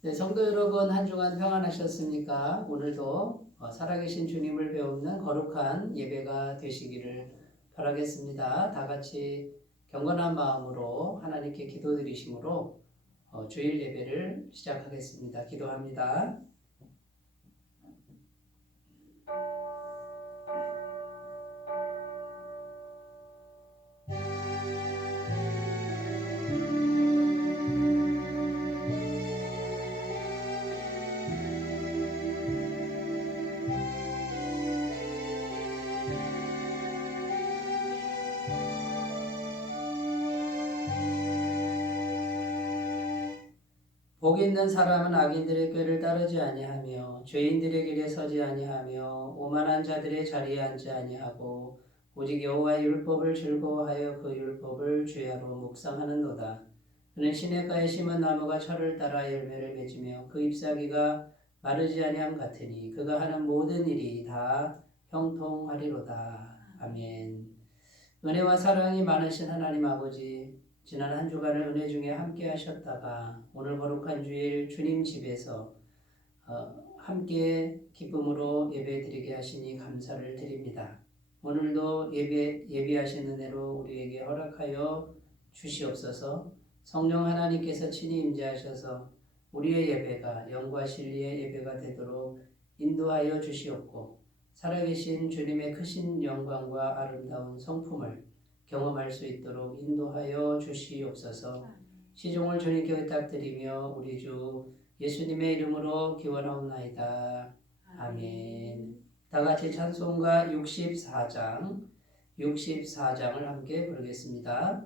네, 성도 여러분 한 주간 평안하셨습니까? 오늘도 살아계신 주님을 배우는 거룩한 예배가 되시기를 바라겠습니다. 다 같이 경건한 마음으로 하나님께 기도드리심으로 주일 예배를 시작하겠습니다. 기도합니다. 복 있는 사람은 악인들의 꾀를 따르지 아니하며 죄인들의 길에 서지 아니하며 오만한 자들의 자리에 앉지 아니하고 오직 여호와의 율법을 즐거워하여 그 율법을 주야로 묵상하는도다. 그는 시냇가에 심은 나무가 철을 따라 열매를 맺으며 그 잎사귀가 마르지 아니함 같으니 그가 하는 모든 일이 다 형통하리로다. 아멘. 은혜와 사랑이 많으신 하나님 아버지, 지난 한 주간을 은혜 중에 함께 하셨다가 오늘 거룩한 주일 주님 집에서 함께 기쁨으로 예배 드리게 하시니 감사를 드립니다. 오늘도 예비하신 은혜로 우리에게 허락하여 주시옵소서. 성령 하나님께서 친히 임재하셔서 우리의 예배가 영과 진리의 예배가 되도록 인도하여 주시옵고 살아계신 주님의 크신 영광과 아름다운 성품을 경험할 수 있도록 인도하여 주시옵소서. 시종을 주님께 의탁드리며 우리 주 예수님의 이름으로 기원하옵나이다. 아멘. 다 같이 찬송가 64장을 함께 부르겠습니다.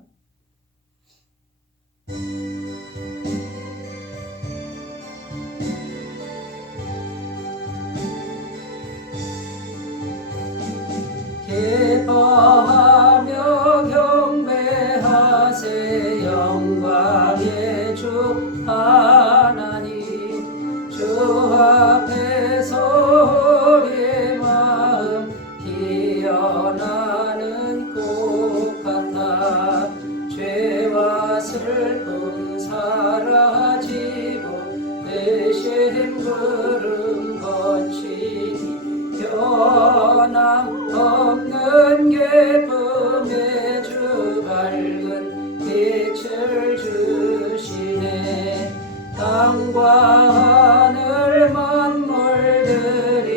기뻐하며 경배하세 영광의 주 하나님, 주 앞에서 우리의 마음 피어나는 꽃 같아 죄와 슬픔 사라지고 의심 구름 거치니 변함없는 기쁨의 주 밝은 빛을 주시네. 땅과 하늘 만물들이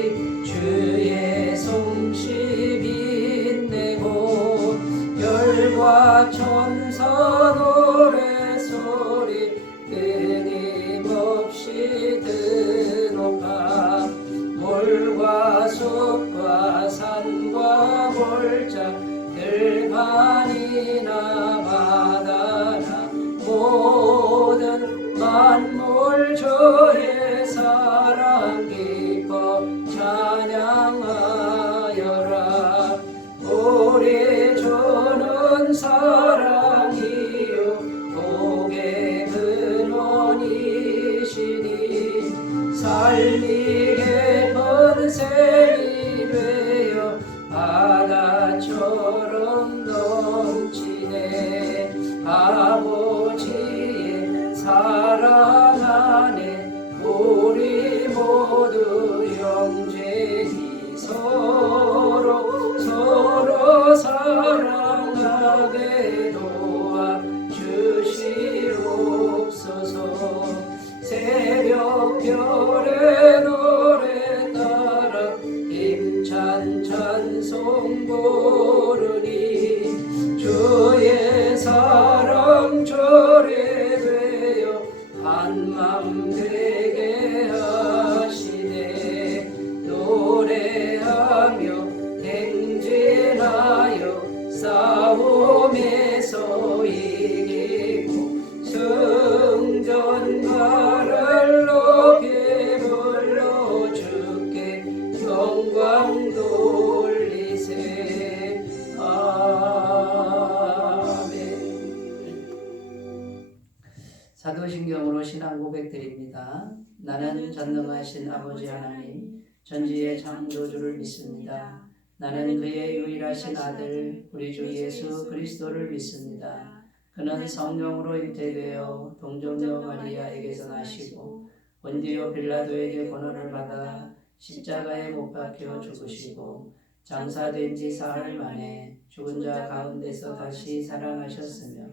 주의 솜씨 빛내고 별과 천사 노래소리 끊임없이 드높아 물과 숲과 산과 골짜 들판이나 바다나 모든 만물 주의 사랑 기뻐 찬양하여라. 우리 주는 사랑이요 복의 근원이시니 살리게 번샘이 되어 바다처럼 넘치네. 아버지의 사랑 안에 우리 모두 영쟁이 서로 사랑하게 도와 주시옵소서. 새벽 별의 노래 따라 힘찬 찬송 부르니 주의 사랑 조례되어 한맘 되게 하시네. 노래하며 행진하여 싸움에서 이기고 승전가를 높이 불러 주께 영광 돌리세. 아멘. 사도신경으로 신앙 고백드립니다. 나는 전능하신 아버지 하나님 전지의 창조주를 믿습니다. 나는 그의 유일하신 아들 우리 주 예수 그리스도를 믿습니다. 그는 성령으로 잉태되어 동정녀 마리아에게서 나시고 본디오 빌라도에게 고난을 받아 십자가에 못 박혀 죽으시고 장사된 지 사흘 만에 죽은 자 가운데서 다시 살아나셨으며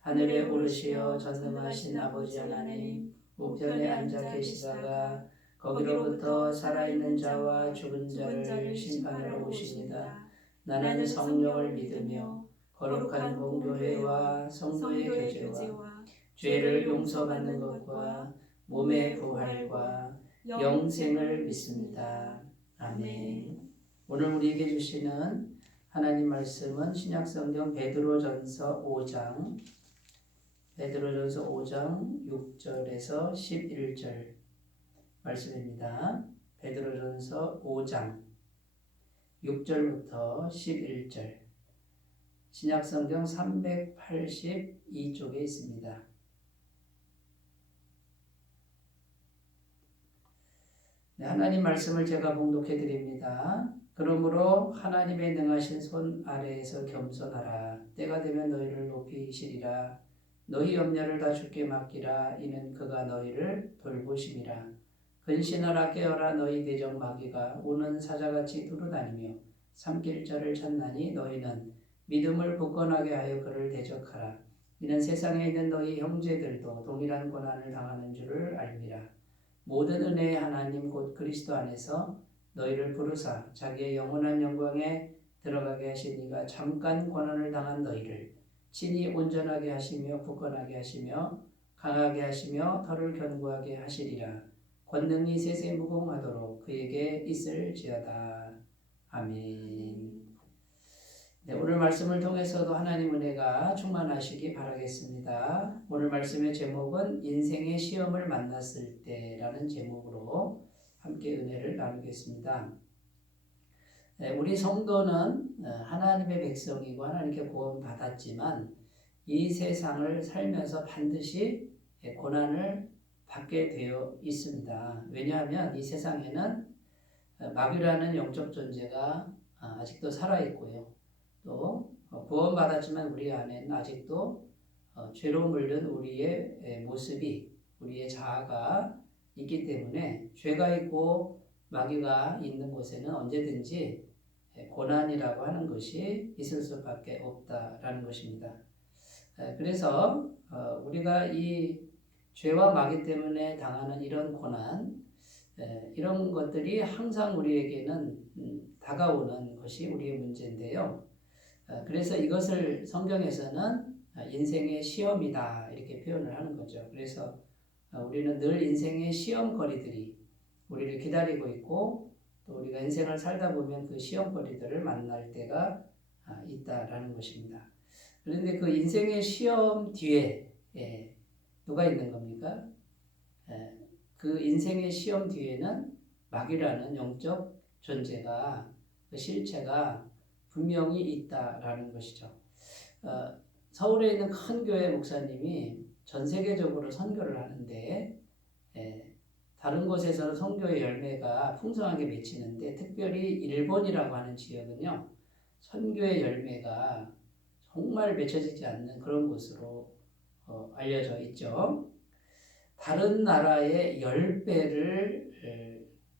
하늘에 오르시어 전능하신 아버지 하나님 우편에 앉아 계시다가 거기로부터 살아있는 자와 죽은 자를 심판하러 오십니다. 나는 성령을 믿으며 거룩한 공교회와 성도의 교제와 죄를 용서받는 것과 몸의 부활과 영생을 믿습니다. 아멘. 오늘 우리에게 주시는 하나님 말씀은 신약성경 베드로전서 5장 6절에서 11절 말씀입니다. 베드로전서 5장 6절부터 11절 신약성경 382쪽에 있습니다. 네, 하나님 말씀을 제가 봉독해 드립니다. 그러므로 하나님의 능하신 손 아래에서 겸손하라. 때가 되면 너희를 높이시리라. 너희 염려를 다 주께 맡기라. 이는 그가 너희를 돌보심이라. 근신하라 깨어라. 너희 대적 마귀가 우는 사자같이 두루다니며 삼킬 자를 찾나니 너희는 믿음을 굳건하게 하여 그를 대적하라. 이는 세상에 있는 너희 형제들도 동일한 고난을 당하는 줄을 알미라. 모든 은혜의 하나님 곧 그리스도 안에서 너희를 부르사 자기의 영원한 영광에 들어가게 하신 이가 잠깐 고난을 당한 너희를 친히 온전하게 하시며 굳건하게 하시며 강하게 하시며 털을 견고하게 하시리라. 권능이 세세 무궁하도록 그에게 있을지어다. 아멘. 네, 오늘 말씀을 통해서도 하나님 은혜가 충만하시기 바라겠습니다. 오늘 말씀의 제목은 인생의 시험을 만났을 때라는 제목으로 함께 은혜를 나누겠습니다. 네, 우리 성도는 하나님의 백성이고 하나님께 구원 받았지만 이 세상을 살면서 반드시 고난을 받게 되어 있습니다. 왜냐하면 이 세상에는 마귀라는 영적 존재가 아직도 살아있고요. 또 구원받았지만 우리 안에는 아직도 죄로 물든 우리의 모습이 우리의 자아가 있기 때문에 죄가 있고 마귀가 있는 곳에는 언제든지 고난이라고 하는 것이 있을 수밖에 없다라는 것입니다. 그래서 우리가 이 죄와 마귀 때문에 당하는 이런 고난 이런 것들이 항상 우리에게는 다가오는 것이 우리의 문제인데요. 그래서 이것을 성경에서는 인생의 시험이다 이렇게 표현을 하는 거죠. 그래서 우리는 늘 인생의 시험거리들이 우리를 기다리고 있고 또 우리가 인생을 살다 보면 그 시험거리들을 만날 때가 있다라는 것입니다. 그런데 그 인생의 시험 뒤에 누가 있는 겁니까? 그 인생의 시험 뒤에는 마귀라는 영적 존재가 그 실체가 분명히 있다라는 것이죠. 서울에 있는 큰 교회 목사님이 전 세계적으로 선교를 하는데 다른 곳에서는 선교의 열매가 풍성하게 맺히는데 특별히 일본이라고 하는 지역은요 선교의 열매가 정말 맺혀지지 않는 그런 곳으로 알려져 있죠. 다른 나라의 10배를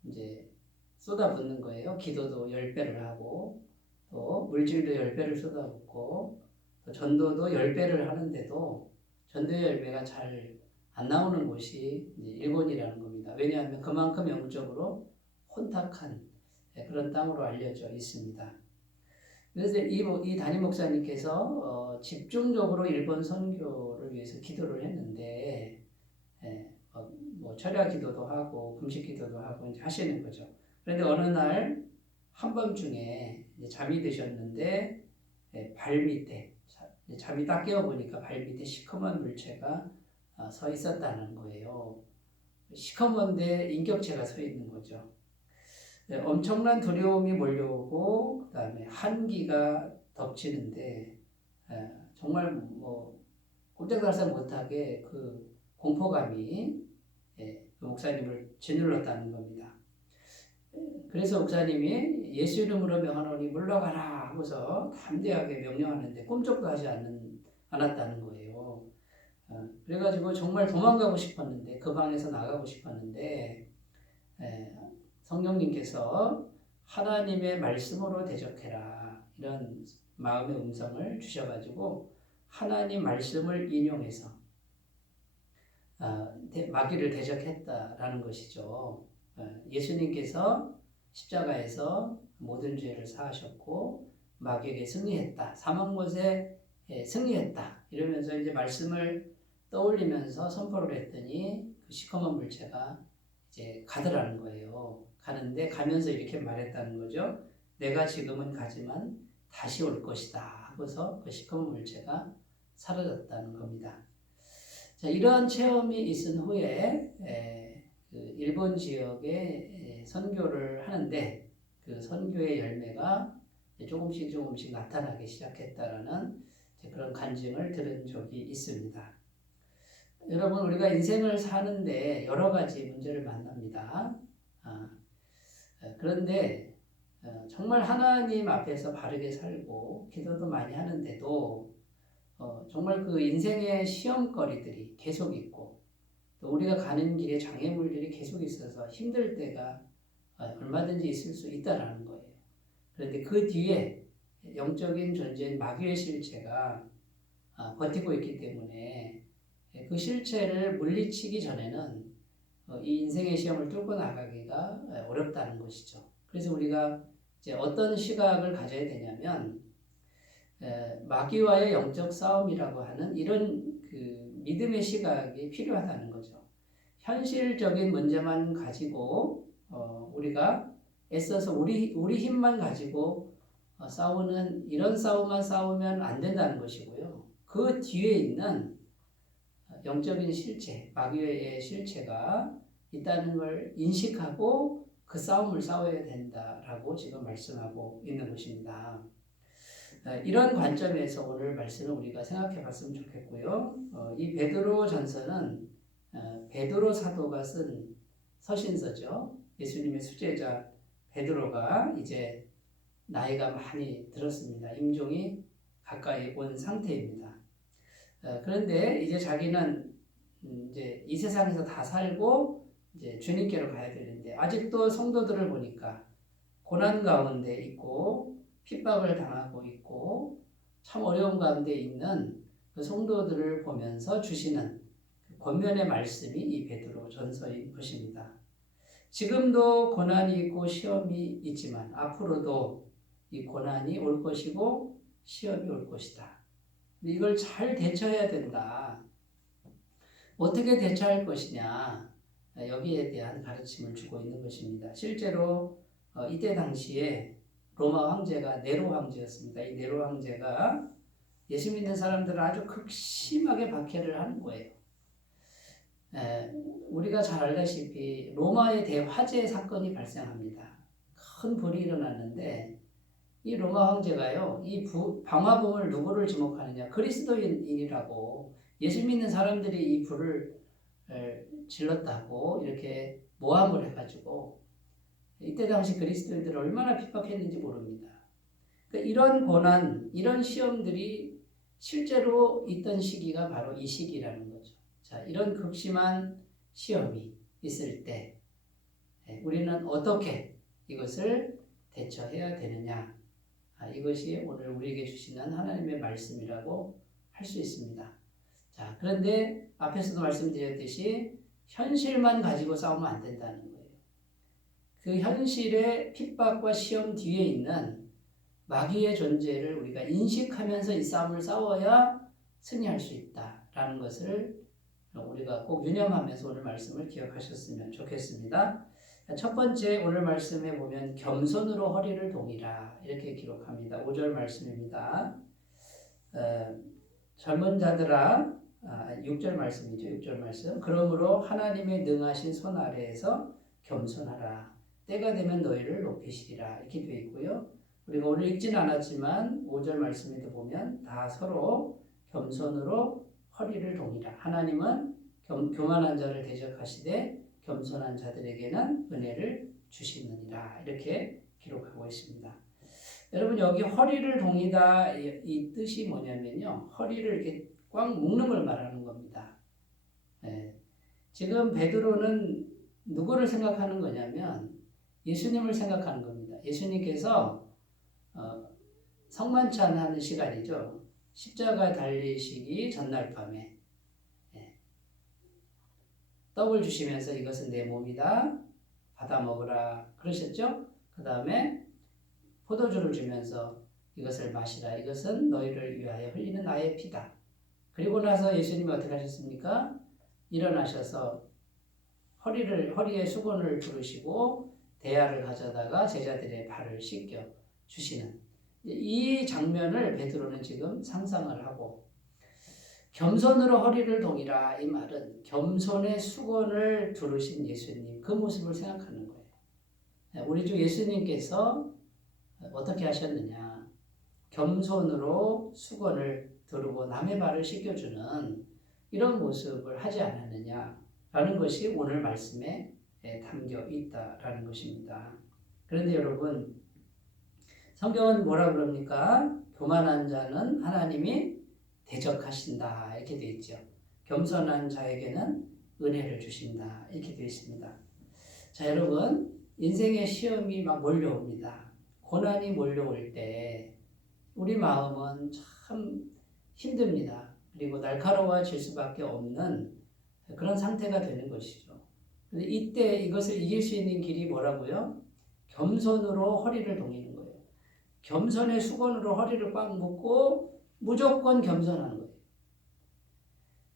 이제 쏟아붓는 거예요. 기도도 10배를 하고 또 물질도 10배를 쏟아붓고 또 전도도 10배를 하는데도 전도의 열매가 잘 안 나오는 곳이 이제 일본이라는 겁니다. 왜냐하면 그만큼 영적으로 혼탁한 그런 땅으로 알려져 있습니다. 그래서 이 담임 목사님께서 집중적으로 일본 선교를 위해서 기도를 했는데 뭐 철야 기도도 하고 금식 기도도 하고 이제 하시는 거죠. 그런데 어느 날 한밤중에 잠이 드셨는데 발 밑에 잠이 딱 깨어보니까 발 밑에 시커먼 물체가 서 있었다는 거예요. 시커먼데 인격체가 서 있는 거죠. 엄청난 두려움이 몰려오고 그 다음에 한기가 덮치는데 정말 뭐 꼼짝달싹 못하게 그 공포감이 그 목사님을 짓눌렀다는 겁니다. 그래서 목사님이 예수 이름으로 명하노니 물러가라 하고서 담대하게 명령하는데 꿈쩍도 하지 않았다는 거예요. 그래가지고 정말 도망가고 싶었는데 그 방에서 나가고 싶었는데 성령님께서 하나님의 말씀으로 대적해라 이런 마음의 음성을 주셔가지고 하나님 말씀을 인용해서 마귀를 대적했다라는 것이죠. 예수님께서 십자가에서 모든 죄를 사하셨고 마귀에게 승리했다. 사망 못에 승리했다. 이러면서 이제 말씀을 떠올리면서 선포를 했더니 그 시커먼 물체가 이제 가더라는 거예요. 가는데 가면서 이렇게 말했다는 거죠. 내가 지금은 가지만 다시 올 것이다 하고서 그 시커먼 물체가 사라졌다는 겁니다. 자, 이러한 체험이 있은 후에 그 일본 지역에 선교를 하는데 그 선교의 열매가 조금씩 나타나기 시작했다라는 그런 간증을 들은 적이 있습니다. 여러분, 우리가 인생을 사는데 여러 가지 문제를 만납니다. 그런데 정말 하나님 앞에서 바르게 살고 기도도 많이 하는데도 정말 그 인생의 시험거리들이 계속 있고 또 우리가 가는 길에 장애물들이 계속 있어서 힘들 때가 얼마든지 있을 수 있다라는 거예요. 그런데 그 뒤에 영적인 존재인 마귀의 실체가 버티고 있기 때문에 그 실체를 물리치기 전에는 이 인생의 시험을 뚫고 나가기가 어렵다는 것이죠. 그래서 우리가 이제 어떤 시각을 가져야 되냐면 마귀와의 영적 싸움이라고 하는 이런 그 믿음의 시각이 필요하다는 거죠. 현실적인 문제만 가지고 우리가 애써서 우리 힘만 가지고 싸우는 이런 싸움만 싸우면 안 된다는 것이고요. 그 뒤에 있는 영적인 실체, 마귀의 실체가 있다는 걸 인식하고 그 싸움을 싸워야 된다라고 지금 말씀하고 있는 것입니다. 이런 관점에서 오늘 말씀을 우리가 생각해 봤으면 좋겠고요. 이 베드로 전서는 베드로 사도가 쓴 서신서죠. 예수님의 수제자 베드로가 이제 나이가 많이 들었습니다. 임종이 가까이 온 상태입니다. 그런데 이제 자기는 이제 이 세상에서 다 살고 이제 주님께로 가야 되는데 아직도 성도들을 보니까 고난 가운데 있고 핍박을 당하고 있고 참 어려운 가운데 있는 그 성도들을 보면서 주시는 권면의 말씀이 이 베드로 전서인 것입니다. 지금도 고난이 있고 시험이 있지만 앞으로도 이 고난이 올 것이고 시험이 올 것이다. 이걸 잘 대처해야 된다. 어떻게 대처할 것이냐, 여기에 대한 가르침을 주고 있는 것입니다. 실제로 이때 당시에 로마 황제가 네로 황제였습니다. 이 네로 황제가 예수 믿는 사람들을 아주 극심하게 박해를 하는 거예요. 우리가 잘 알다시피 로마의 대화재 사건이 발생합니다. 큰 불이 일어났는데 이 로마 황제가요, 이 방화범을 누구를 지목하느냐? 그리스도인이라고 예수 믿는 사람들이 이 불을 질렀다고 이렇게 모함을 해가지고 이때 당시 그리스도인들을 얼마나 핍박했는지 모릅니다. 그러니까 이런 고난, 이런 시험들이 실제로 있던 시기가 바로 이 시기라는 거죠. 자, 이런 극심한 시험이 있을 때 우리는 어떻게 이것을 대처해야 되느냐? 이것이 오늘 우리에게 주시는 하나님의 말씀이라고 할 수 있습니다. 자, 그런데 앞에서도 말씀드렸듯이 현실만 가지고 싸우면 안 된다는 거예요. 그 현실의 핍박과 시험 뒤에 있는 마귀의 존재를 우리가 인식하면서 이 싸움을 싸워야 승리할 수 있다라는 것을 우리가 꼭 유념하면서 오늘 말씀을 기억하셨으면 좋겠습니다. 첫 번째 오늘 말씀에 보면 겸손으로 허리를 동이라 이렇게 기록합니다. 5절 말씀입니다. 젊은 자들아 6절 말씀이죠. 6절 말씀. 그러므로 하나님의 능하신 손 아래에서 겸손하라. 때가 되면 너희를 높이시리라. 이렇게 되어 있고요. 우리가 오늘 읽지는 않았지만 5절 말씀에도 보면 다 서로 겸손으로 허리를 동이라. 하나님은 교만한 자를 대적하시되 겸손한 자들에게는 은혜를 주시느니라. 이렇게 기록하고 있습니다. 여러분 여기 허리를 동이다 이 뜻이 뭐냐면요. 허리를 이렇게 꽉 묶는 걸 말하는 겁니다. 예. 지금 베드로는 누구를 생각하는 거냐면 예수님을 생각하는 겁니다. 예수님께서 성만찬 하는 시간이죠. 십자가 달리시기 전날 밤에 떡을 주시면서 이것은 내 몸이다. 받아 먹으라 그러셨죠. 그 다음에 포도주를 주면서 이것을 마시라. 이것은 너희를 위하여 흘리는 나의 피다. 그리고 나서 예수님이 어떻게 하셨습니까? 일어나셔서 허리에 수건을 두르시고 대야를 가져다가 제자들의 발을 씻겨 주시는 이 장면을 베드로는 지금 상상을 하고 겸손으로 허리를 동이라 이 말은 겸손의 수건을 두르신 예수님 그 모습을 생각하는 거예요. 우리 주 예수님께서 어떻게 하셨느냐 겸손으로 수건을 두르고 남의 발을 씻겨주는 이런 모습을 하지 않았느냐라는 것이 오늘 말씀에 담겨 있다라는 것입니다. 그런데 여러분 성경은 뭐라 그럽니까? 교만한 자는 하나님이 대적하신다 이렇게 되어 있죠. 겸손한 자에게는 은혜를 주신다 이렇게 되어 있습니다. 자 여러분 인생의 시험이 막 몰려옵니다. 고난이 몰려올 때 우리 마음은 참 힘듭니다. 그리고 날카로워질 수밖에 없는 그런 상태가 되는 것이죠. 근데 이때 이것을 이길 수 있는 길이 뭐라고요? 겸손으로 허리를 동이는 거예요. 겸손의 수건으로 허리를 꽉 묶고 무조건 겸손하는 거예요.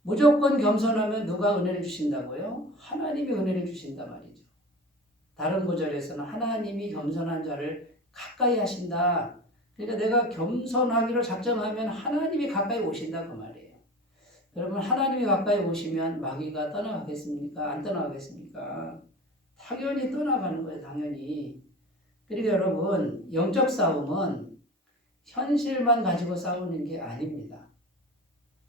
무조건 겸손하면 누가 은혜를 주신다고요? 하나님이 은혜를 주신단 말이죠. 다른 구절에서는 하나님이 겸손한 자를 가까이 하신다. 그러니까 내가 겸손하기로 작정하면 하나님이 가까이 오신다 그 말이에요. 여러분 하나님이 가까이 오시면 마귀가 떠나가겠습니까? 안 떠나가겠습니까? 당연히 떠나가는 거예요. 당연히. 그리고 여러분 영적 싸움은 현실만 가지고 싸우는 게 아닙니다.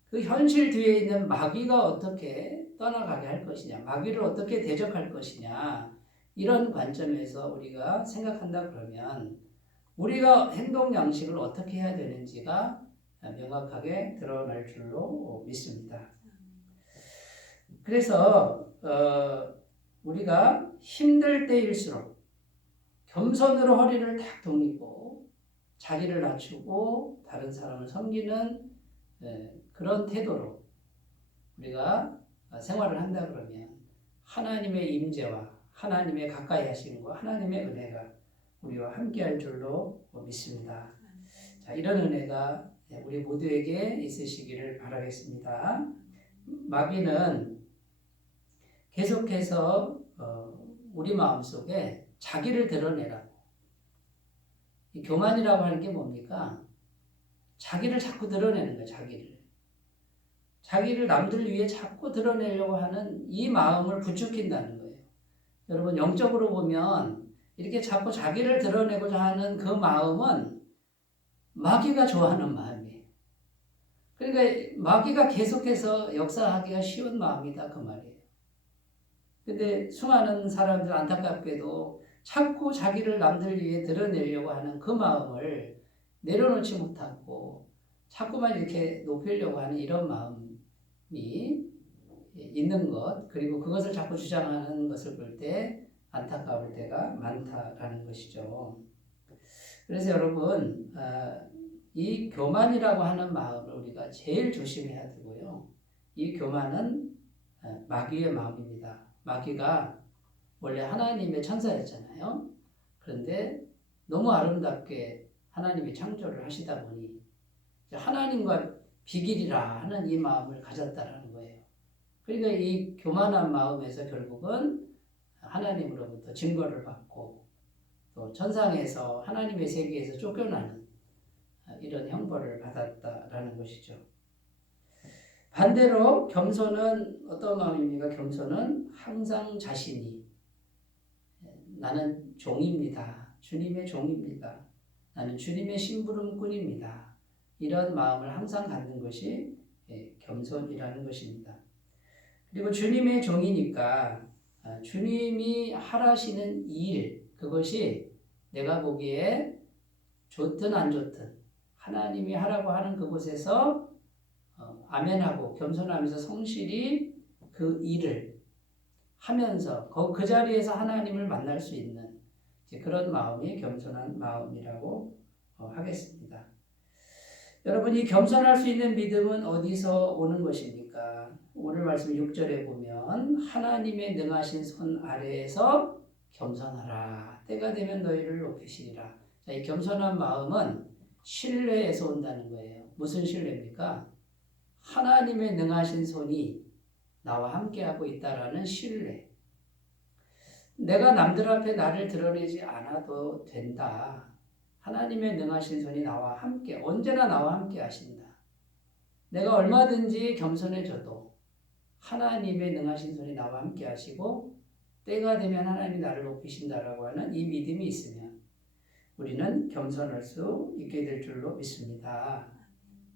그 현실 뒤에 있는 마귀가 어떻게 떠나가게 할 것이냐, 마귀를 어떻게 대적할 것이냐 이런 관점에서 우리가 생각한다 그러면 우리가 행동 양식을 어떻게 해야 되는지가 명확하게 드러날 줄로 믿습니다. 그래서 우리가 힘들 때일수록 겸손으로 허리를 탁 동이고 자기를 낮추고 다른 사람을 섬기는 그런 태도로 우리가 생활을 한다 그러면 하나님의 임재와 하나님의 가까이 하심과 하나님의 은혜가 우리와 함께할 줄로 믿습니다. 자, 이런 은혜가 우리 모두에게 있으시기를 바라겠습니다. 마귀는 계속해서 우리 마음속에 자기를 드러내라고. 이 교만이라고 하는 게 뭡니까? 자기를 자꾸 드러내는 거예요. 자기를 남들 위해 자꾸 드러내려고 하는 이 마음을 부추긴다는 거예요. 여러분 영적으로 보면 이렇게 자꾸 자기를 드러내고자 하는 그 마음은 마귀가 좋아하는 마음이에요. 그러니까 마귀가 계속해서 역사하기가 쉬운 마음이다 그 말이에요. 근데 수많은 사람들 안타깝게도 자꾸 자기를 남들 위해 드러내려고 하는 그 마음을 내려놓지 못하고 자꾸만 이렇게 높이려고 하는 이런 마음이 있는 것, 그리고 그것을 자꾸 주장하는 것을 볼 때 안타까울 때가 많다라는 것이죠. 그래서 여러분 이 교만이라고 하는 마음을 우리가 제일 조심해야 되고요. 이 교만은 마귀의 마음입니다. 마귀가 원래 하나님의 천사였잖아요. 그런데 너무 아름답게 하나님이 창조를 하시다 보니 하나님과 비길이라 하는 이 마음을 가졌다라는 거예요. 그러니까 이 교만한 마음에서 결국은 하나님으로부터 증거를 받고 또 천상에서 하나님의 세계에서 쫓겨나는 이런 형벌을 받았다라는 것이죠. 반대로 겸손은 어떤 마음입니까? 겸손은 항상 자신이 나는 종입니다. 주님의 종입니다. 나는 주님의 심부름꾼입니다. 이런 마음을 항상 갖는 것이 겸손이라는 것입니다. 그리고 주님의 종이니까 주님이 하라시는 일, 그것이 내가 보기에 좋든 안 좋든 하나님이 하라고 하는 그곳에서 아멘하고 겸손하면서 성실히 그 일을 하면서 그 자리에서 하나님을 만날 수 있는 그런 마음이 겸손한 마음이라고 하겠습니다. 여러분, 이 겸손할 수 있는 믿음은 어디서 오는 것입니까? 오늘 말씀 6절에 보면 하나님의 능하신 손 아래에서 겸손하라. 때가 되면 너희를 높이시리라. 자, 이 겸손한 마음은 신뢰에서 온다는 거예요. 무슨 신뢰입니까? 하나님의 능하신 손이 나와 함께하고 있다라는 신뢰. 내가 남들 앞에 나를 드러내지 않아도 된다. 하나님의 능하신 손이 나와 함께, 언제나 나와 함께 하신다. 내가 얼마든지 겸손해져도 하나님의 능하신 손이 나와 함께 하시고 때가 되면 하나님이 나를 높이신다라고 하는 이 믿음이 있으면 우리는 겸손할 수 있게 될 줄로 믿습니다.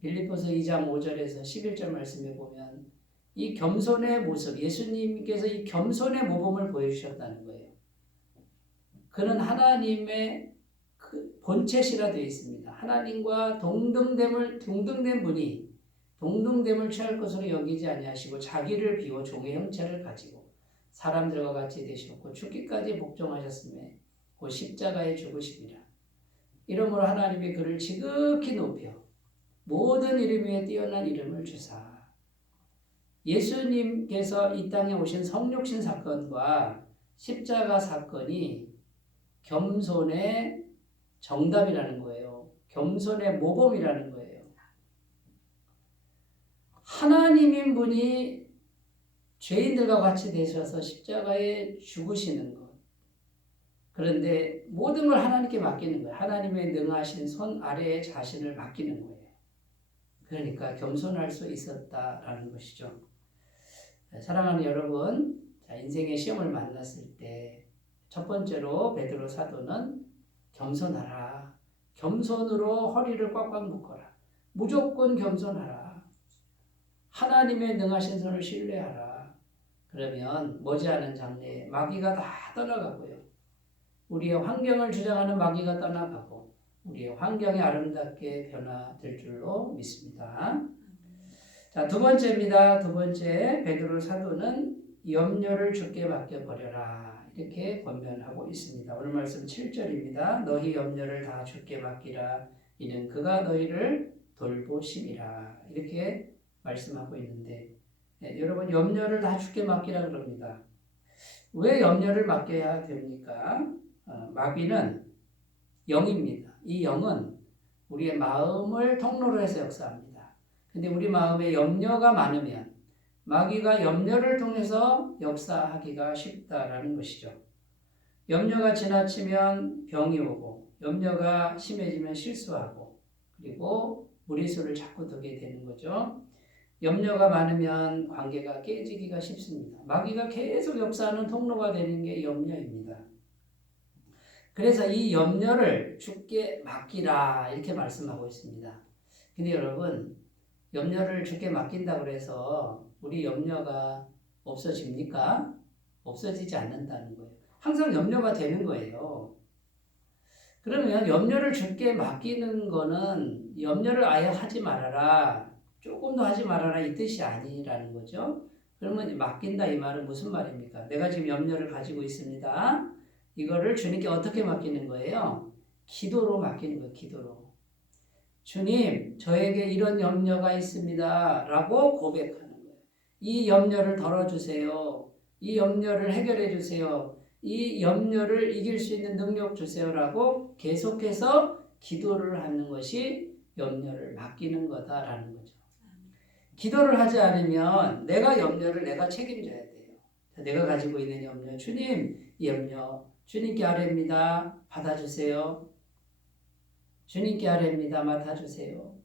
빌립보서 2장 5절에서 11절 말씀에 보면 이 겸손의 모습, 예수님께서 이 겸손의 모범을 보여주셨다는 거예요. 그는 하나님의 그 본체시라 되어 있습니다. 하나님과 동등된 분이 동등됨을 취할 것으로 여기지 아니하시고 자기를 비워 종의 형체를 가지고 사람들과 같이 되셨고 죽기까지 복종하셨음에 곧 십자가에 죽으심이라. 이러므로 하나님이 그를 지극히 높여 모든 이름 위에 뛰어난 이름을 주사. 예수님께서 이 땅에 오신 성육신 사건과 십자가 사건이 겸손의 정답이라는 거예요. 겸손의 모범이라는 거예요. 하나님인 분이 죄인들과 같이 되셔서 십자가에 죽으시는 것. 그런데 모든 걸 하나님께 맡기는 거예요. 하나님의 능하신 손 아래에 자신을 맡기는 거예요. 그러니까 겸손할 수 있었다라는 것이죠. 사랑하는 여러분, 인생의 시험을 만났을 때 첫 번째로 베드로 사도는 겸손하라. 겸손으로 허리를 꽉꽉 묶어라. 무조건 겸손하라. 하나님의 능하신 손을 신뢰하라. 그러면 머지않은 장래에 마귀가 다 떠나가고요. 우리의 환경을 주장하는 마귀가 떠나가고 우리의 환경이 아름답게 변화될 줄로 믿습니다. 자, 두 번째입니다. 두 번째, 베드로 사도는 염려를 주께 맡겨버려라. 이렇게 권면하고 있습니다. 오늘 말씀 7절입니다. 너희 염려를 다 주께 맡기라. 이는 그가 너희를 돌보심이라. 이렇게 말씀하고 있는데 여러분, 염려를 다 주께 맡기라 그럽니다. 왜 염려를 맡겨야 됩니까? 마귀는 영입니다. 이 영은 우리의 마음을 통로로 해서 역사합니다. 근데 우리 마음에 염려가 많으면 마귀가 염려를 통해서 역사하기가 쉽다라는 것이죠. 염려가 지나치면 병이 오고 염려가 심해지면 실수하고 그리고 무리수를 자꾸 두게 되는 거죠. 염려가 많으면 관계가 깨지기가 쉽습니다. 마귀가 계속 역사하는 통로가 되는 게 염려입니다. 그래서 이 염려를 주께 맡기라 이렇게 말씀하고 있습니다. 근데 여러분, 염려를 주께 맡긴다고 해서 우리 염려가 없어집니까? 없어지지 않는다는 거예요. 항상 염려가 되는 거예요. 그러면 염려를 주께 맡기는 거는 염려를 아예 하지 말아라, 조금도 하지 말아라 이 뜻이 아니라는 거죠. 그러면 맡긴다 이 말은 무슨 말입니까? 내가 지금 염려를 가지고 있습니다. 이거를 주님께 어떻게 맡기는 거예요? 기도로 맡기는 거예요. 기도로. 주님, 저에게 이런 염려가 있습니다. 라고 고백하는 거예요. 이 염려를 덜어주세요. 이 염려를 해결해 주세요. 이 염려를 이길 수 있는 능력 주세요. 라고 계속해서 기도를 하는 것이 염려를 맡기는 거다라는 거죠. 기도를 하지 않으면 내가 염려를 내가 책임져야 돼요. 내가 가지고 있는 염려, 주님, 이 염려 주님께 아뢰입니다. 받아주세요. 주님께 아뢰입니다. 맡아주세요.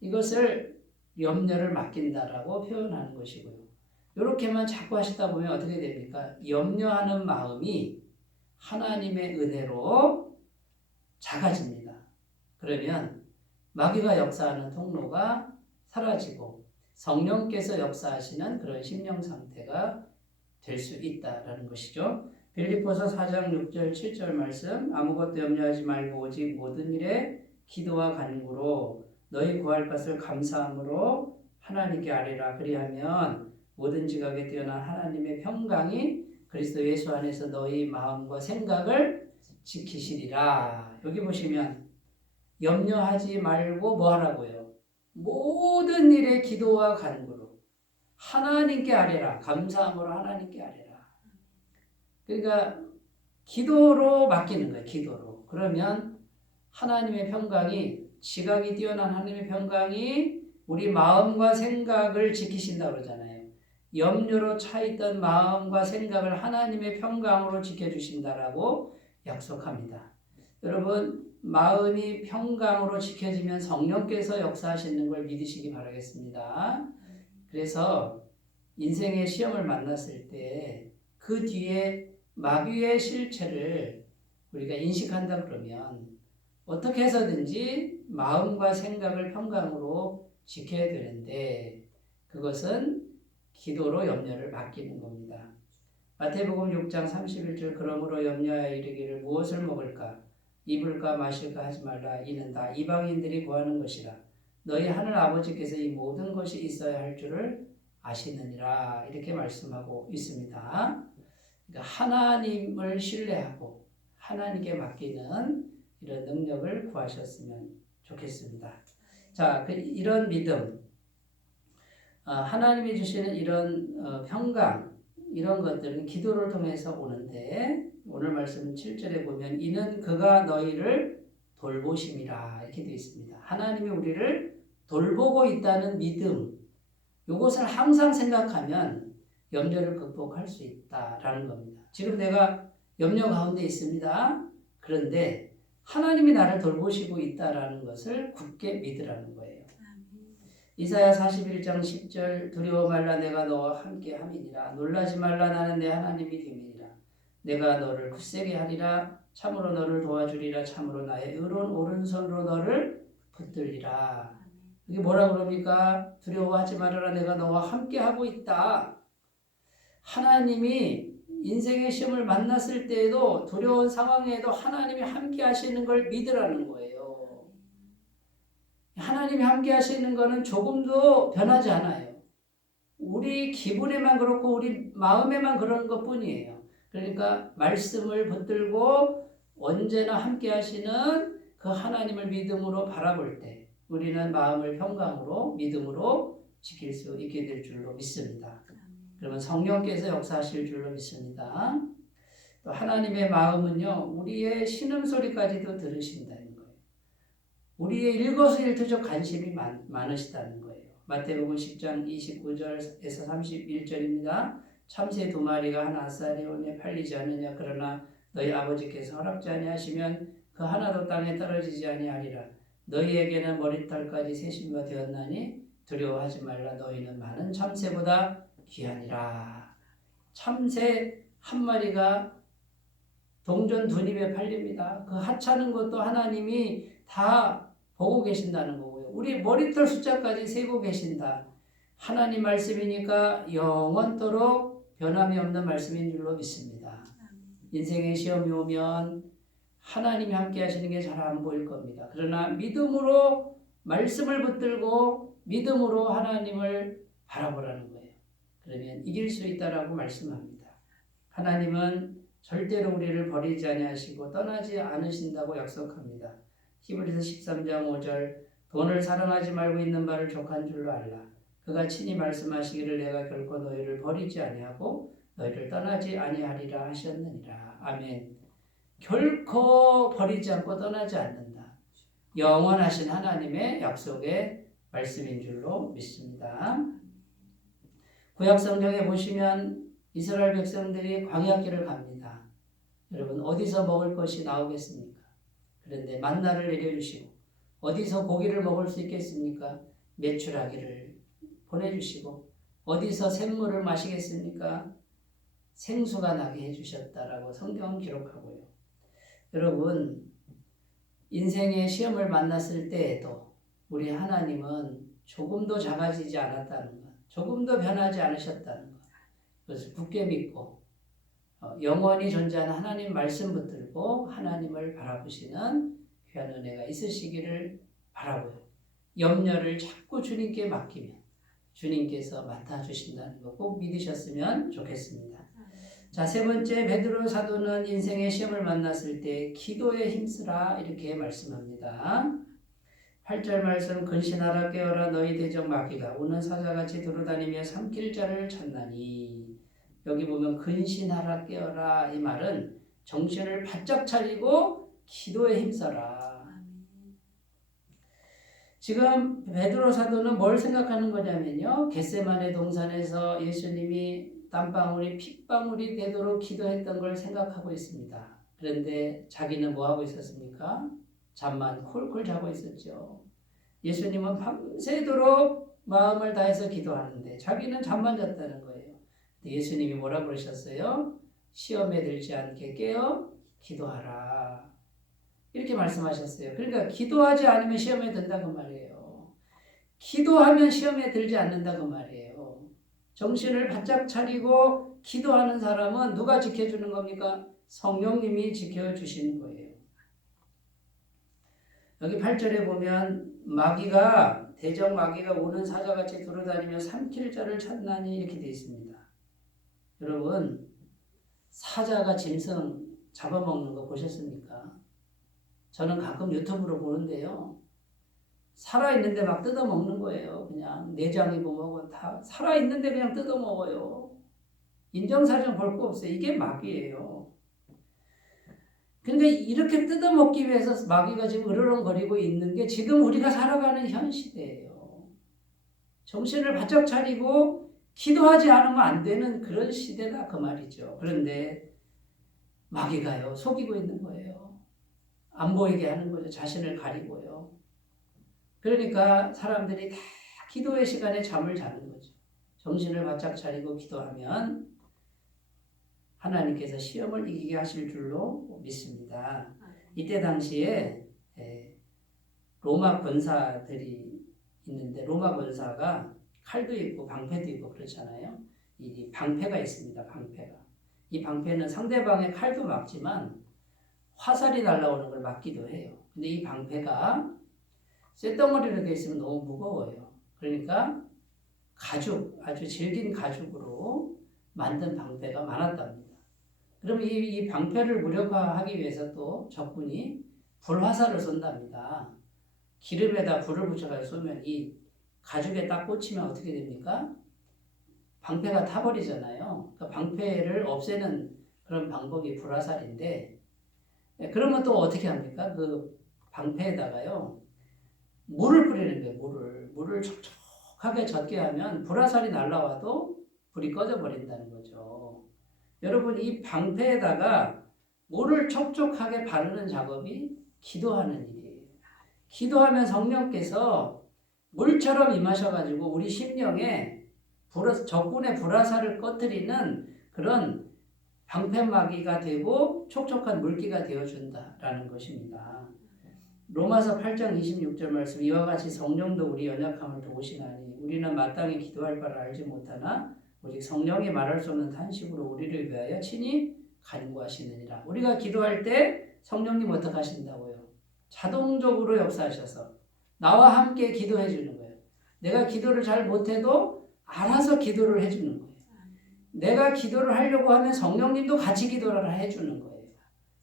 이것을 염려를 맡긴다라고 표현하는 것이고요. 이렇게만 자꾸 하시다 보면 어떻게 됩니까? 염려하는 마음이 하나님의 은혜로 작아집니다. 그러면 마귀가 역사하는 통로가 사라지고 성령께서 역사하시는 그런 심령 상태가 될 수 있다라는 것이죠. 빌립보서 4장 6절 7절 말씀, 아무것도 염려하지 말고 오직 모든 일에 기도와 간구로 너희 구할 것을 감사함으로 하나님께 아뢰라. 그리하면 모든 지각에 뛰어난 하나님의 평강이 그리스도 예수 안에서 너희 마음과 생각을 지키시리라. 여기 보시면 염려하지 말고 뭐 하라고요? 모든 일에 기도와 간구로 하나님께 아뢰라. 감사함으로 하나님께 아뢰라. 그러니까 기도로 맡기는 거예요. 기도로. 그러면 하나님의 평강이, 지각이 뛰어난 하나님의 평강이 우리 마음과 생각을 지키신다고 그러잖아요. 염려로 차있던 마음과 생각을 하나님의 평강으로 지켜주신다라고 약속합니다. 여러분, 마음이 평강으로 지켜지면 성령께서 역사하시는 걸 믿으시기 바라겠습니다. 그래서 인생의 시험을 만났을 때 그 뒤에 마귀의 실체를 우리가 인식한다 그러면 어떻게 해서든지 마음과 생각을 평강으로 지켜야 되는데 그것은 기도로 염려를 맡기는 겁니다. 마태복음 6장 31절 그러므로 염려하여 이르기를 무엇을 먹을까 입을까 마실까 하지 말라 이는 다 이방인들이 구하는 것이라 너희 하늘 아버지께서 이 모든 것이 있어야 할 줄을 아시느니라 이렇게 말씀하고 있습니다. 그러니까 하나님을 신뢰하고 하나님께 맡기는 이런 능력을 구하셨으면 좋겠습니다. 자, 이런 믿음, 하나님이 주시는 이런 평강, 이런 것들은 기도를 통해서 오는데 오늘 말씀 7절에 보면 이는 그가 너희를 돌보심이라 이렇게 되어 있습니다. 하나님이 우리를 돌보고 있다는 믿음, 이것을 항상 생각하면 염려를 극복할 수 있다라는 겁니다. 지금 내가 염려 가운데 있습니다. 그런데 하나님이 나를 돌보시고 있다라는 것을 굳게 믿으라는 거예요. 이사야 41장 10절 두려워 말라 내가 너와 함께 함이니라 놀라지 말라 나는 내 하나님이 됨이니라 내가 너를 굳세게 하리라 참으로 너를 도와주리라 참으로 나의 의로운 오른손으로 너를 붙들리라. 이게 뭐라 그럽니까? 두려워하지 말아라 내가 너와 함께 하고 있다. 하나님이 인생의 시험을 만났을 때에도 두려운 상황에도 하나님이 함께 하시는 걸 믿으라는 거예요. 하나님이 함께 하시는 거는 조금도 변하지 않아요. 우리 기분에만 그렇고 우리 마음에만 그런 것 뿐이에요. 그러니까 말씀을 붙들고 언제나 함께 하시는 그 하나님을 믿음으로 바라볼 때 우리는 마음을 평강으로 믿음으로 지킬 수 있게 될 줄로 믿습니다. 그러면 성령께서 역사하실 줄로 믿습니다. 또 하나님의 마음은요, 우리의 신음소리까지도 들으신다는 거예요. 우리의 일거수일투족 관심이 많으시다는 거예요. 마태복음 10장 29절에서 31절입니다. 참새 2마리가 한 아싸리 원에 팔리지 않느냐 그러나 너희 아버지께서 허락지 아니하시면 그 하나도 땅에 떨어지지 아니하리라. 너희에게는 머리털까지 세심과 되었나니 두려워하지 말라. 너희는 많은 참새보다 귀하니라. 참새 한 마리가 동전 2입에 팔립니다. 그 하찮은 것도 하나님이 다 보고 계신다는 거고요. 우리 머리털 숫자까지 세고 계신다. 하나님 말씀이니까 영원토록 변함이 없는 말씀인 줄로 믿습니다. 인생의 시험이 오면 하나님이 함께 하시는 게 잘 안 보일 겁니다. 그러나 믿음으로 말씀을 붙들고 믿음으로 하나님을 바라보라는 거예요. 그러면 이길 수 있다라고 말씀합니다. 하나님은 절대로 우리를 버리지 아니하시고 떠나지 않으신다고 약속합니다. 히브리서 13장 5절 돈을 사랑하지 말고 있는 바를 족한 줄로 알라. 그가 친히 말씀하시기를 내가 결코 너희를 버리지 아니하고 너희를 떠나지 아니하리라 하셨느니라. 아멘. 결코 버리지 않고 떠나지 않는다. 영원하신 하나님의 약속의 말씀인 줄로 믿습니다. 구약성경에 보시면 이스라엘 백성들이 광야길을 갑니다. 여러분 어디서 먹을 것이 나오겠습니까? 그런데 만나를 내려주시고 어디서 고기를 먹을 수 있겠습니까? 메추라기를 보내주시고 어디서 샘물을 마시겠습니까? 생수가 나게 해주셨다라고 성경은 기록하고요. 여러분 인생의 시험을 만났을 때에도 우리 하나님은 조금도 작아지지 않았다는 것, 조금도 변하지 않으셨다는 것, 그것을 굳게 믿고 영원히 존재하는 하나님 말씀 붙들고 하나님을 바라보시는 귀한 은혜가 있으시기를 바라고요. 염려를 자꾸 주님께 맡기면 주님께서 맡아주신다는 거 꼭 믿으셨으면 좋겠습니다. 자, 세 번째, 베드로 사도는 인생의 시험을 만났을 때 기도에 힘쓰라 이렇게 말씀합니다. 8절 말씀, 근신하라 깨어라 너희 대적 마귀가 오는 사자같이 돌아다니며 삼킬 자를 찾나니. 여기 보면 근신하라 깨어라 이 말은 정신을 바짝 차리고 기도에 힘써라. 지금 베드로 사도는 뭘 생각하는 거냐면요, 겟세마네 동산에서 예수님이 땀방울이 핏방울이 되도록 기도했던 걸 생각하고 있습니다. 그런데 자기는 뭐 하고 있었습니까? 잠만 콜콜 자고 있었죠. 예수님은 밤새도록 마음을 다해서 기도하는데 자기는 잠만 잤다는 거예요. 예수님이 뭐라 그러셨어요? 시험에 들지 않게 깨어 기도하라. 이렇게 말씀하셨어요. 그러니까 기도하지 않으면 시험에 든다 그 말이에요. 기도하면 시험에 들지 않는다 그 말이에요. 정신을 바짝 차리고 기도하는 사람은 누가 지켜주는 겁니까? 성령님이 지켜주시는 거예요. 여기 8절에 보면 마귀가 대적 마귀가 오는 사자같이 돌아다니며 삼킬 자를 찾나니 이렇게 되어 있습니다. 여러분, 사자가 짐승 잡아먹는 거 보셨습니까? 저는 가끔 유튜브로 보는데요, 살아있는데 막 뜯어먹는 거예요. 그냥 내장이고 뭐고 다 살아있는데 그냥 뜯어먹어요. 인정사정 볼 거 없어요. 이게 마귀예요. 근데 이렇게 뜯어먹기 위해서 마귀가 지금 으르렁거리고 있는 게 지금 우리가 살아가는 현 시대예요. 정신을 바짝 차리고 기도하지 않으면 안 되는 그런 시대다 그 말이죠. 그런데 마귀가요, 속이고 있는 거예요. 안 보이게 하는 거죠. 자신을 가리고요. 그러니까 사람들이 다 기도의 시간에 잠을 자는 거죠. 정신을 바짝 차리고 기도하면 하나님께서 시험을 이기게 하실 줄로 믿습니다. 이때 당시에 로마 권사들이 있는데 로마 권사가 칼도 있고 방패도 있고 그렇잖아요. 이 방패가 있습니다. 방패가. 이 방패는 상대방의 칼도 막지만 화살이 날아오는 걸 막기도 해요. 근데 이 방패가 쇳덩어리로 되어 있으면 너무 무거워요. 그러니까 가죽, 아주 질긴 가죽으로 만든 방패가 많았답니다. 그럼 이 방패를 무력화하기 위해서 또 적군이 불화살을 쏜답니다. 기름에다 불을 붙여가지고 쏘면 이 가죽에 딱 꽂히면 어떻게 됩니까? 방패가 타버리잖아요. 그 방패를 없애는 그런 방법이 불화살인데, 그러면 또 어떻게 합니까? 그 방패에다가요, 물을 뿌리는 거예요. 물을 촉촉하게 젖게 하면 불화살이 날라와도 불이 꺼져버린다는 거죠. 여러분, 이 방패에다가 물을 촉촉하게 바르는 작업이 기도하는 일이에요. 기도하면 성령께서 물처럼 임하셔가지고 우리 심령에 적군의 불화살을 꺼뜨리는 그런 방패막이가 되고 촉촉한 물기가 되어준다라는 것입니다. 로마서 8장 26절 말씀, 이와 같이 성령도 우리 연약함을 도우시나니 우리는 마땅히 기도할 바를 알지 못하나 오직 성령이 말할 수 없는 탄식으로 우리를 위하여 친히 간구하시느니라. 우리가 기도할 때 성령님 어떻게 하신다고요? 자동적으로 역사하셔서 나와 함께 기도해 주는 거예요. 내가 기도를 잘 못해도 알아서 기도를 해주는 거예요. 내가 기도를 하려고 하면 성령님도 같이 기도를 해주는 거예요.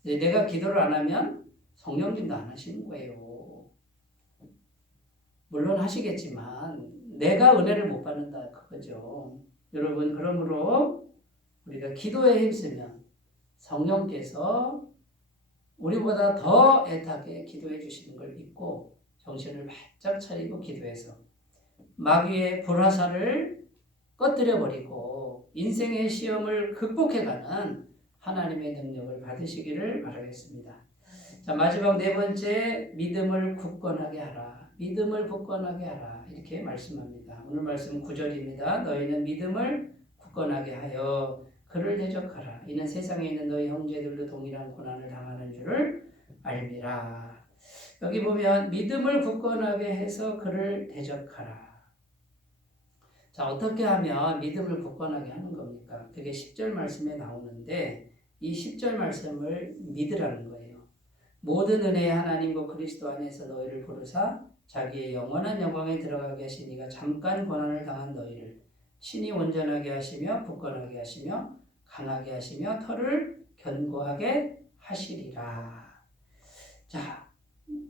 내가 기도를 안 하면 성령님도 안 하시는 거예요. 물론 하시겠지만 내가 은혜를 못 받는다 그거죠. 여러분, 그러므로 우리가 기도에 힘쓰면 성령께서 우리보다 더 애타게 기도해 주시는 걸 믿고 정신을 바짝 차리고 기도해서 마귀의 불화살을 꺼뜨려 버리고 인생의 시험을 극복해가는 하나님의 능력을 받으시기를 바라겠습니다. 자, 마지막 네 번째, 믿음을 굳건하게 하라. 믿음을 굳건하게 하라. 이렇게 말씀합니다. 오늘 말씀 9절입니다. 너희는 믿음을 굳건하게 하여 그를 대적하라. 이는 세상에 있는 너희 형제들도 동일한 고난을 당하는 줄을 알미라. 여기 보면 믿음을 굳건하게 해서 그를 대적하라. 자, 어떻게 하면 믿음을 굳건하게 하는 겁니까? 그게 10절 말씀에 나오는데 이 10절 말씀을 믿으라는 거예요. 모든 은혜의 하나님과 그리스도 안에서 너희를 부르사 자기의 영원한 영광에 들어가게 하시니가 잠깐 고난을 당한 너희를 신이 온전하게 하시며 굳건하게 하시며 강하게 하시며 터를 견고하게 하시리라. 자,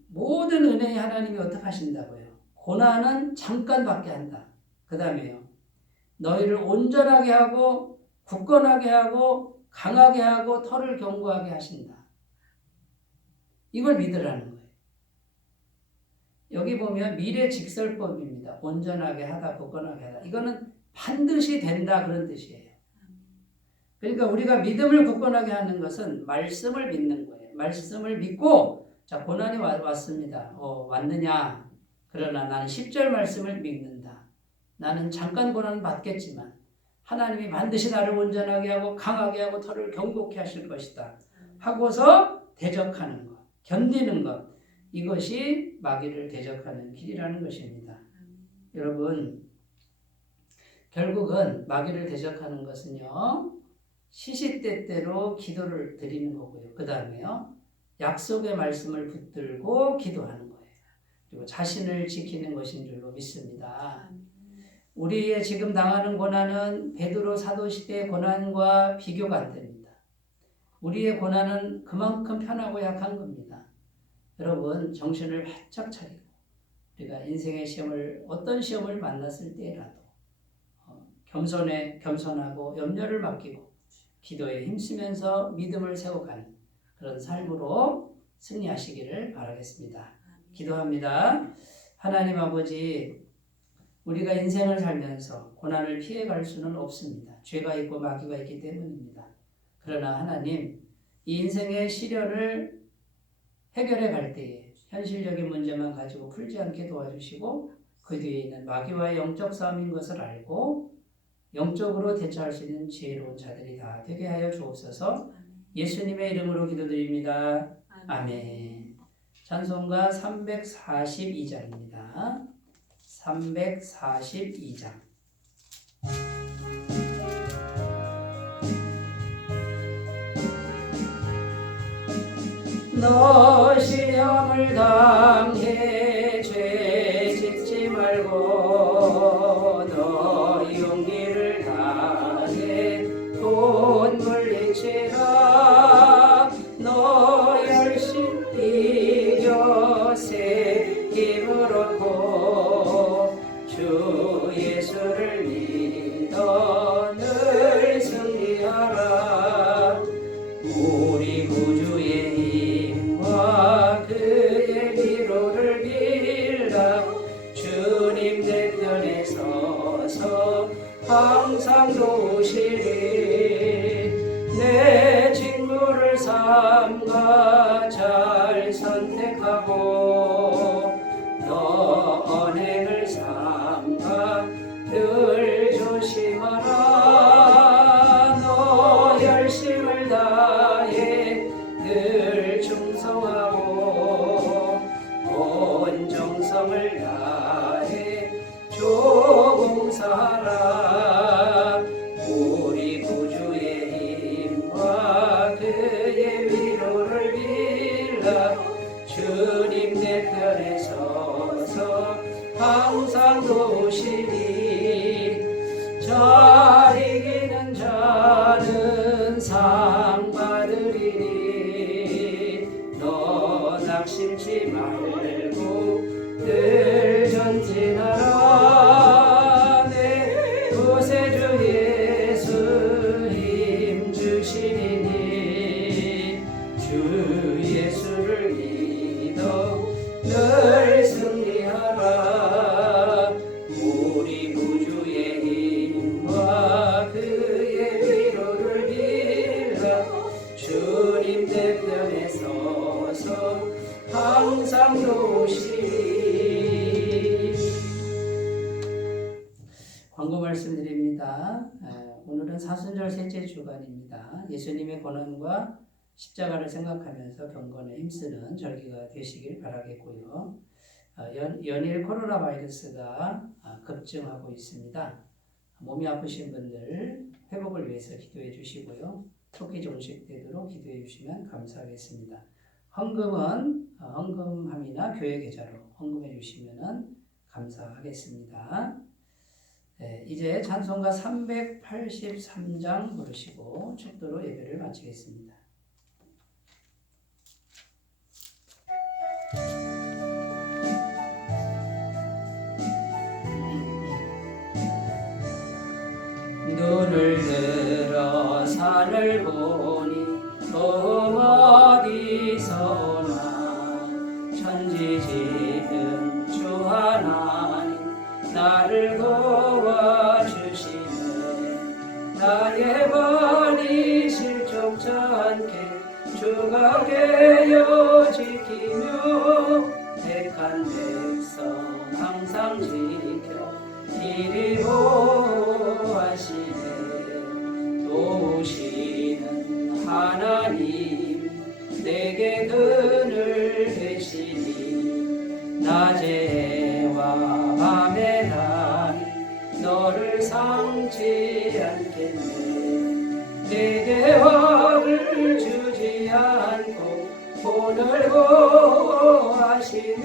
모든 은혜의 하나님이 어떻게 하신다고요? 고난은 잠깐밖에 한다. 그 다음에요. 너희를 온전하게 하고 굳건하게 하고 강하게 하고 터를 견고하게 하신다. 이걸 믿으라는 거예요. 여기 보면 미래직설법입니다. 온전하게 하다, 굳건하게 하다. 이거는 반드시 된다 그런 뜻이에요. 그러니까 우리가 믿음을 굳건하게 하는 것은 말씀을 믿는 거예요. 말씀을 믿고 자 고난이 왔습니다. 왔느냐? 그러나 나는 10절 말씀을 믿는다. 나는 잠깐 고난 받겠지만 하나님이 반드시 나를 온전하게 하고 강하게 하고 터를 견고케 하실 것이다. 하고서 대적하는 것, 견디는 것. 이것이 마귀를 대적하는 길이라는 것입니다. 여러분, 결국은 마귀를 대적하는 것은요. 시시때때로 기도를 드리는 거고요. 그 다음에요. 약속의 말씀을 붙들고 기도하는 거예요. 그리고 자신을 지키는 것인 줄로 믿습니다. 우리의 지금 당하는 고난은 베드로 사도 시대의 고난과 비교가 안 됩니다. 우리의 고난은 그만큼 편하고 약한 겁니다. 여러분 정신을 바짝 차리고 우리가 인생의 시험을 어떤 시험을 만났을 때라도 겸손하고 염려를 맡기고 기도에 힘쓰면서 믿음을 세워가는 그런 삶으로 승리하시기를 바라겠습니다. 기도합니다. 하나님 아버지, 우리가 인생을 살면서 고난을 피해갈 수는 없습니다. 죄가 있고 마귀가 있기 때문입니다. 그러나 하나님, 이 인생의 시련을 해결해 갈 때에 현실적인 문제만 가지고 풀지 않게 도와주시고 그 뒤에 있는 마귀와의 영적 싸움인 것을 알고 영적으로 대처할 수 있는 지혜로운 자들이 다 되게 하여 주옵소서. 예수님의 이름으로 기도드립니다. 아멘. 찬송가 342장입니다. 342장. 너 시험을 당해 죄 짓지 말고 너 용기를 다해 돈 물리치라 너 열심히 이겨 새 힘을 얻고 주 예수를 믿어 늘 승리하라 우리 구주의 힘과 그의 위로를 빌라 주님 내 편에 서서 항상 도우시리 내 친구를 삼가 잘 선택하고 너 언행을 삼가 늘 조심하라 너 열심을 다해 늘 충성하고 온 정성을 다해 조봉사하라 우리 구주의 힘과 그의 위로를 빌라 주님 내 편에 서서 항상 도우시리 잘 이기는 자는 상 받으리니 너 낙심치 말고 늘 전진하라 내 구세주 예수 힘 주시리니 주 예수를 믿어 늘 승리하라 우리 구주의 힘과 그의 위로를 빌라 주님 내 편에 서서 항상 도우시리 광고 말씀드립니다. 오늘은 사순절 셋째 주간입니다. 예수님의 고난과 십자가를 생각하면서 경건에 힘쓰는 절기가 되시길 바라겠고요. 연일 코로나 바이러스가 급증하고 있습니다. 몸이 아프신 분들 회복을 위해서 기도해 주시고요. 토끼 종식되도록 기도해 주시면 감사하겠습니다. 헌금함이나 교회 계좌로 헌금해 주시면은 감사하겠습니다. 네, 이제 찬송가 383장 부르시고 축도로 예배를 마치겠습니다. 눈을 들어 산을 보니 도움 어디서나 천지 지은 주 하나님 나를 도와주시네. 나의 번이 실족치 않게 주가 깨어 지키며 택한 백성 항상 지켜 이리 보호하시네. 도우시는 하나님 내게 그늘 되시니 낮에와 밤에 달이 너를 삼지 않겠네. 내게 화를 주지 않고 오늘 보호하시며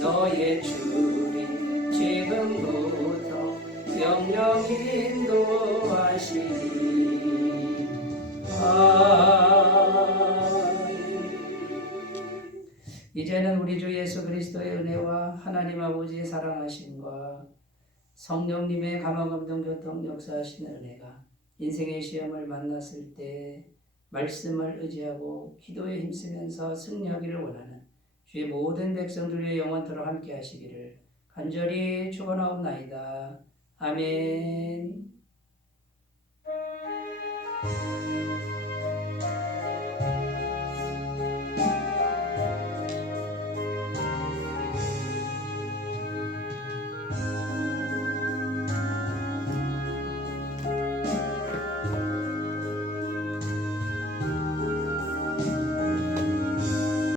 너의 줄이 지금부터 영영 인도하시니. 이제는 우리 주 예수 그리스도의 은혜와 하나님 아버지의 사랑하심과 성령님의 감화감동 교통 역사하시는 은혜가 인생의 시험을 만났을 때 말씀을 의지하고 기도에 힘쓰면서 승리하기를 원하는 주의 모든 백성들의 영원토록 함께 하시기를 간절히 축원하옵나이다. 아멘.